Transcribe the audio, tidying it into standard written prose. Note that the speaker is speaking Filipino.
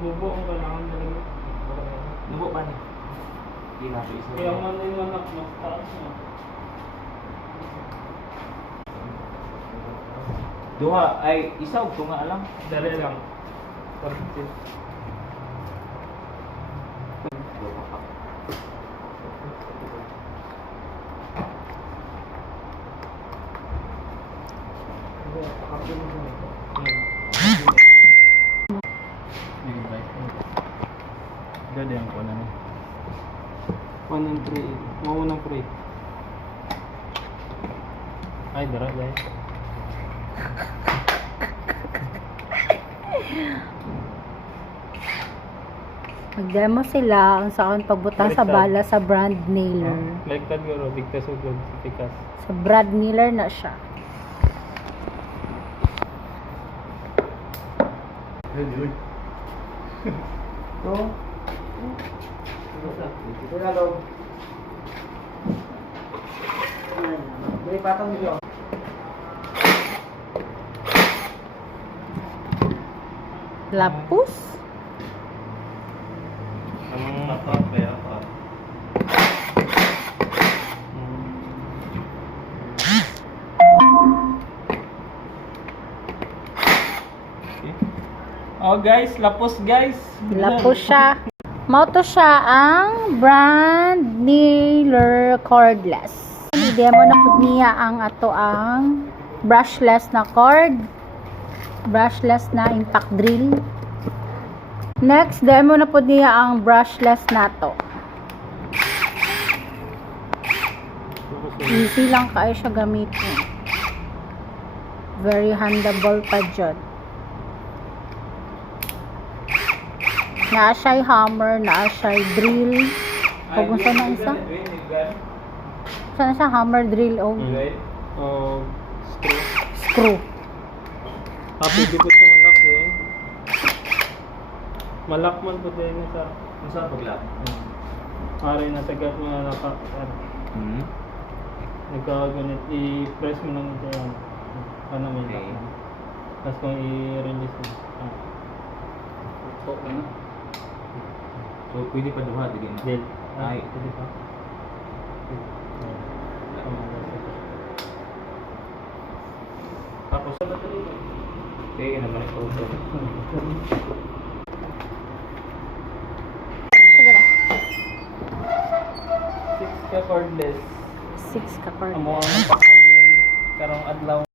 Bubo ang kailangan talaga. Nubo pa ni. Kinapis na. Kaya nga na yung anak mo, taas mo. Duha ay isa ug tunga alam. Dali lang. Positive. Ganda yung kuha na. 1 and 3. Maunang 3. Ay, dara guys. Mag-demo sila ang saan pagbutang sa bala sa brand nailer. Baliktad garo, bigtas ug tikas. Sa brand nailer na siya. To. Ito na daw. May patong dito. Lapus. Apa ya apa. Oh guys, lapos guys. Lapus siya. Mauto siya ang brand nailer cordless. I-demo na po niya ang ato ang brushless na cord. Brushless na impact drill. Next, demo na po niya ang brushless na to. Easy lang kayo siya gamitin. Very handable pa dyan. Naa siya'y hammer, naa siya'y drill. O kung saan na isa? Saan na siya? Hammer, drill, o Oh, screw. screw. Pwede po siya malak eh. Malak man po din sa Kung saan pagla? ari na tagat mo na naka nagkaganit i-press mo lang ito yan. Ano may Okay. lock. Tapos kung i-release mo. Okay na. So pwede pa duha dili na. Del. Ay. Pwede pa. Tapos sa battery. Okay, naman ito. Sige na. 6 ka cordless. 6 ka cord. Amo ang pakalin karong adlaw.